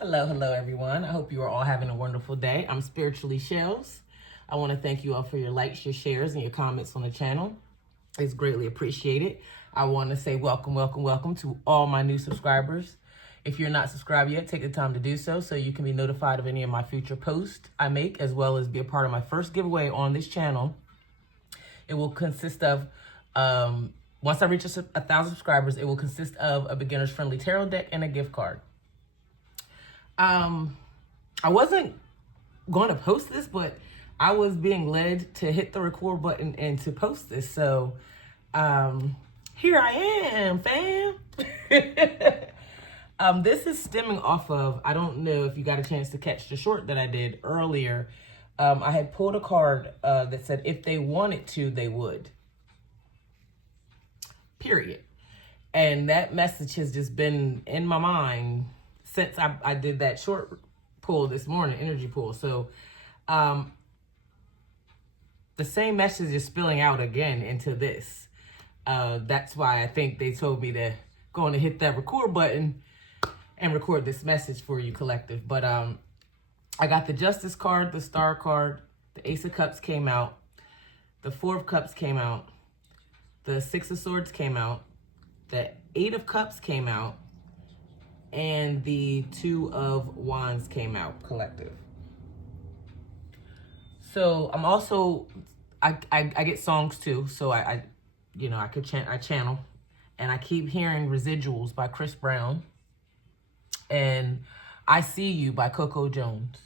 Hello, everyone. I hope you are all having a wonderful day. I'm spiritually Shellz. I want to thank you all for your likes, your shares, and your comments on the channel. It's greatly appreciated. I want to say welcome to all my new subscribers. If you're not subscribed yet, take the time to do so you can be notified of any of my future posts I make, as well as be a part of my first giveaway on this channel. It will consist of, once I reach 1,000 subscribers, it will consist of a beginner's friendly tarot deck and a gift card. I wasn't going to post this, but I was being led to hit the record button and to post this. So, here I am, fam. This is stemming off of, I don't know if you got a chance to catch the short that I did earlier. I had pulled a card, that said, if they wanted to, they would. Period. And that message has just been in my mind since I did that short pull this morning, energy pull. So the same message is spilling out again into this. That's why I think they told me to go on and hit that record button and record this message for you, collective. But I got the Justice card, the Star card, the Ace of Cups came out, the Four of Cups came out, the Six of Swords came out, the Eight of Cups came out, and the Two of Wands came out, collective. So I'm also, I get songs too. So I channel, and I keep hearing Residuals by Chris Brown and I See You by Coco Jones.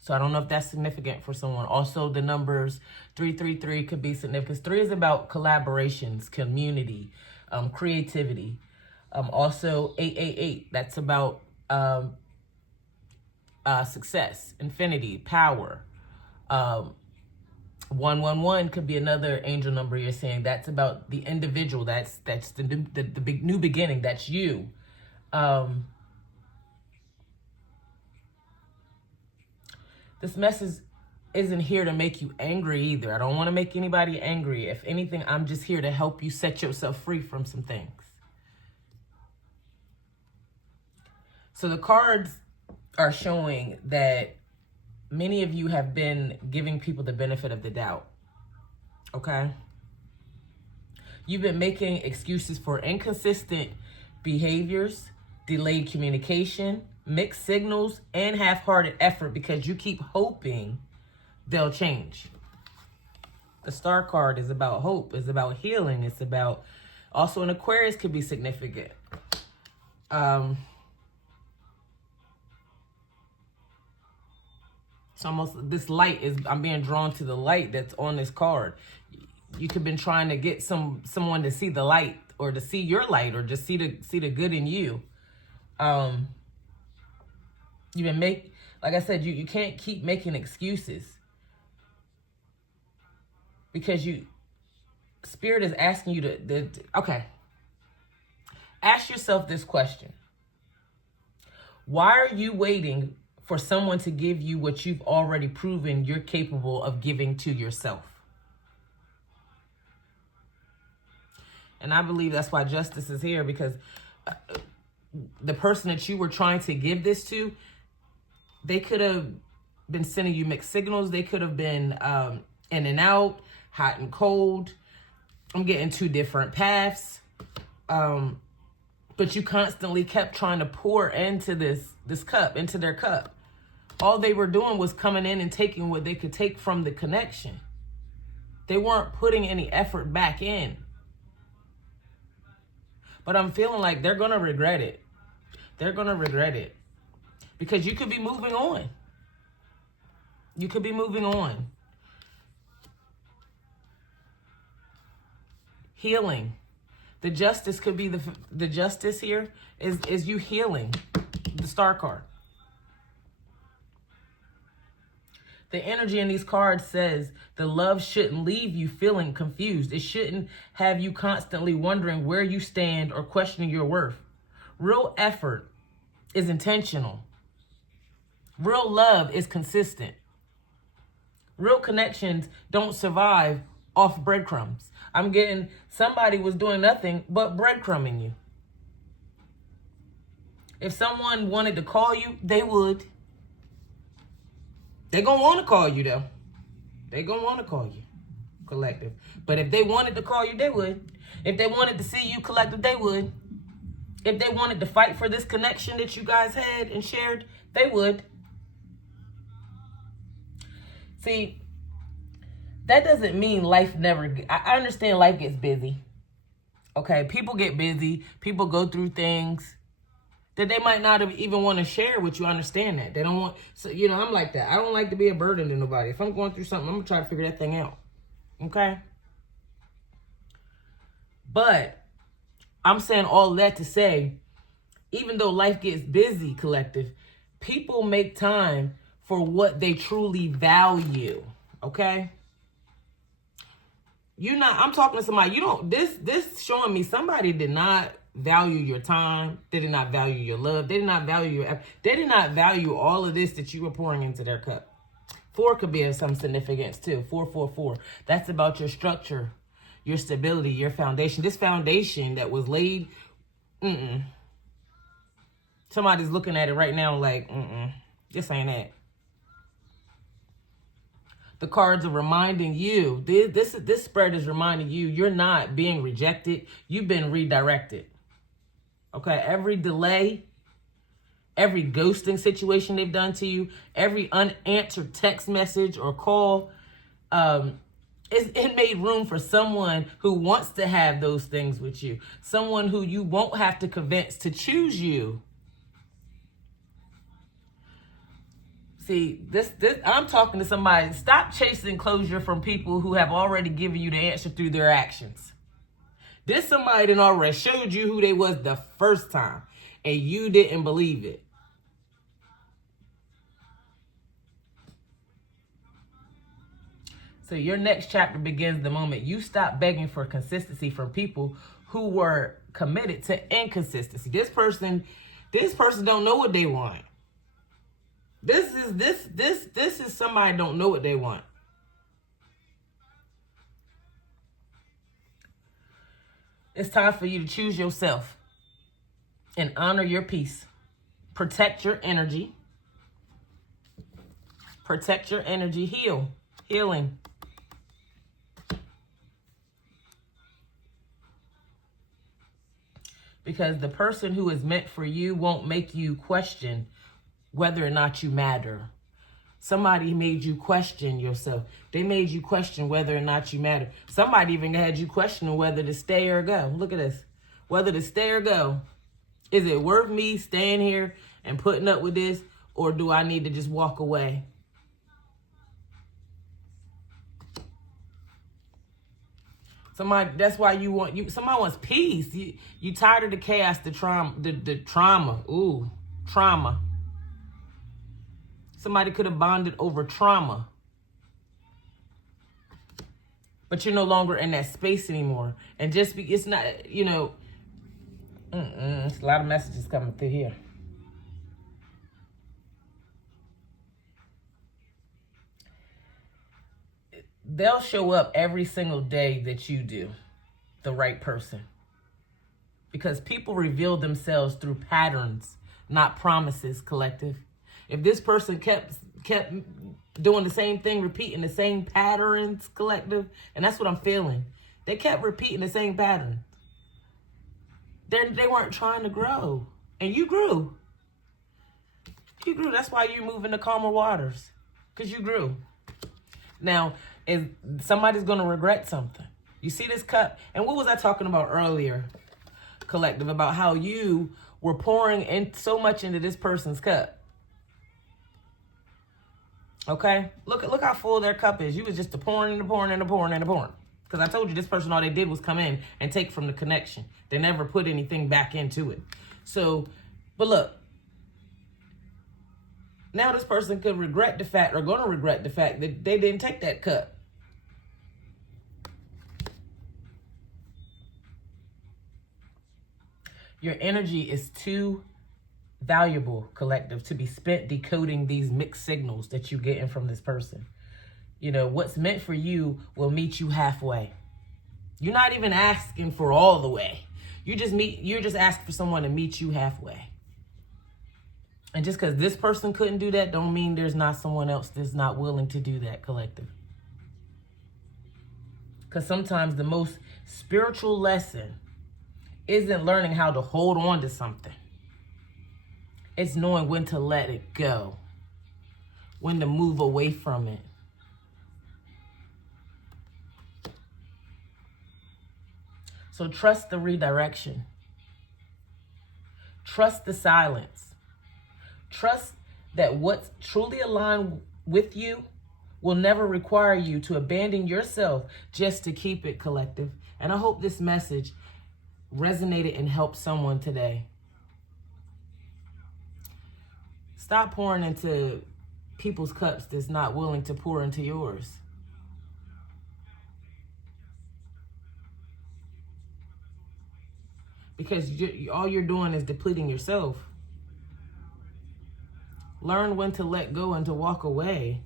So I don't know if that's significant for someone. Also, the numbers 333 could be significant. 3 is about collaborations, community, creativity. Also 888, that's about success, infinity, power. 111 could be another angel number you're saying. That's about the individual. That's the big new beginning. That's you. This message isn't here to make you angry either. I don't want to make anybody angry. If anything, I'm just here to help you set yourself free from some things. So the cards are showing that many of you have been giving people the benefit of the doubt, okay? You've been making excuses for inconsistent behaviors, delayed communication, mixed signals, and half-hearted effort because you keep hoping they'll change. The Star card is about hope, it's about healing, it's about, also an Aquarius could be significant. It's almost, this light is, I'm being drawn to the light that's on this card. You could have been trying to get someone to see the light, or to see your light, or just see the good in you. You've been like I said, you can't keep making excuses, because Spirit is asking you to okay. Ask yourself this question. Why are you waiting for someone to give you what you've already proven you're capable of giving to yourself? And I believe that's why justice is here, because the person that you were trying to give this to, they could have been sending you mixed signals. They could have been in and out, hot and cold. I'm getting 2 different paths. But you constantly kept trying to pour into this cup, into their cup. All they were doing was coming in and taking what they could take from the connection. They weren't putting any effort back in. But I'm feeling like they're going to regret it. They're going to regret it. Because you could be moving on. You could be moving on. Healing. The justice could be the justice here is you healing. The Star card. The energy in these cards says the love shouldn't leave you feeling confused. It shouldn't have you constantly wondering where you stand or questioning your worth. Real effort is intentional. Real love is consistent. Real connections don't survive off breadcrumbs. I'm getting somebody was doing nothing but breadcrumbing you. If someone wanted to call you, they would. They're going to want to call you, though. They're going to want to call you, collective. But if they wanted to call you, they would. If they wanted to see you, collective, they would. If they wanted to fight for this connection that you guys had and shared, they would. See, that doesn't mean life never... I understand life gets busy. Okay, people get busy. People go through things that they might not have even want to share with you. I understand that. They don't want... So, you know, I'm like that. I don't like to be a burden to nobody. If I'm going through something, I'm going to try to figure that thing out. Okay? But I'm saying all that to say, even though life gets busy, collective, people make time for what they truly value. Okay? I'm talking to somebody, this showing me somebody did not value your time. They did not value your love. They did not value all of this that you were pouring into their cup. 4 could be of some significance too. 444. That's about your structure, your stability, your foundation. This foundation that was laid, somebody's looking at it right now like, this ain't it. The cards are reminding you, this spread is reminding you, you're not being rejected. You've been redirected. Okay, every delay, every ghosting situation they've done to you, every unanswered text message or call, it made room for someone who wants to have those things with you. Someone who you won't have to convince to choose you. See, this I'm talking to somebody. Stop chasing closure from people who have already given you the answer through their actions. This somebody that already showed you who they was the first time, and you didn't believe it. So your next chapter begins the moment you stop begging for consistency from people who were committed to inconsistency. This person don't know what they want. This is somebody don't know what they want. It's time for you to choose yourself and honor your peace. Protect your energy. Protect your energy. Healing. Because the person who is meant for you won't make you question whether or not you matter. Somebody made you question yourself. They made you question whether or not you matter. Somebody even had you questioning whether to stay or go. Look at this. Whether to stay or go. Is it worth me staying here and putting up with this, or do I need to just walk away? That's why somebody wants peace. You tired of the chaos, the trauma. Ooh, trauma. Somebody could have bonded over trauma. But you're no longer in that space anymore. And it's not, it's a lot of messages coming through here. They'll show up every single day that you do the right person. Because people reveal themselves through patterns, not promises, collective. If this person kept doing the same thing, repeating the same patterns, collective, and that's what I'm feeling. They kept repeating the same patterns. They weren't trying to grow. And you grew. You grew. That's why you're moving to calmer waters. Because you grew. Now, somebody's going to regret something. You see this cup? And what was I talking about earlier, collective, about how you were pouring in so much into this person's cup. Okay? Look how full their cup is. You was just pouring and pouring and pouring and pouring. Because I told you this person, all they did was come in and take from the connection. They never put anything back into it. So, but look. Now this person could regret the fact, or going to regret the fact, that they didn't take that cup. Your energy is too valuable, collective, to be spent decoding these mixed signals that you're getting from this person. What's meant for you will meet you halfway. You're not even asking for all the way. You're just asking for someone to meet you halfway. And just because this person couldn't do that, don't mean there's not someone else that's not willing to do that, collective. Because sometimes the most spiritual lesson isn't learning how to hold on to something. It's knowing when to let it go, when to move away from it. So trust the redirection. Trust the silence. Trust that what's truly aligned with you will never require you to abandon yourself just to keep it, collective. And I hope this message resonated and helped someone today. Stop pouring into people's cups that's not willing to pour into yours. Because all you're doing is depleting yourself. Learn when to let go and to walk away.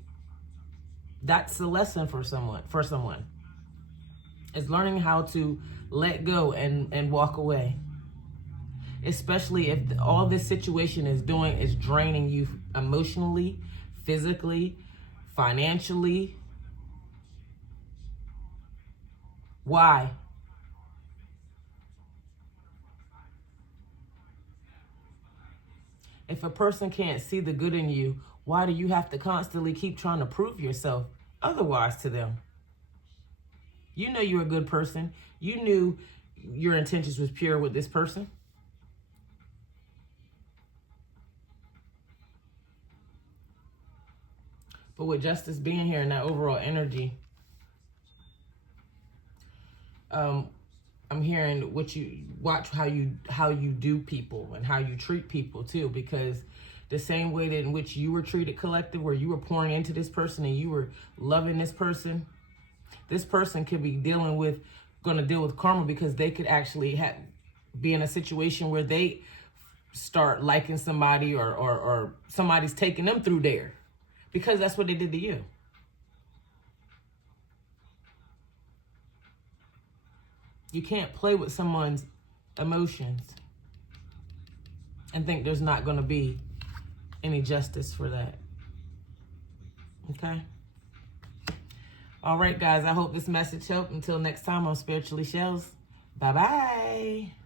That's the lesson for someone. Is learning how to let go and walk away. Especially if all this situation is doing is draining you emotionally, physically, financially. Why? If a person can't see the good in you, why do you have to constantly keep trying to prove yourself otherwise to them? You know you're a good person. You knew your intentions was pure with this person. But with justice being here and that overall energy, I'm hearing what you watch, how you do people and how you treat people too, because the same way that in which you were treated, collective, where you were pouring into this person and you were loving this person could be going to deal with karma, because they could actually be in a situation where they start liking somebody or somebody's taking them through there, because that's what they did to you. You can't play with someone's emotions and think there's not going to be any justice for that. Okay? All right, guys. I hope this message helped. Until next time, I'm Spiritually Shellz. Bye-bye.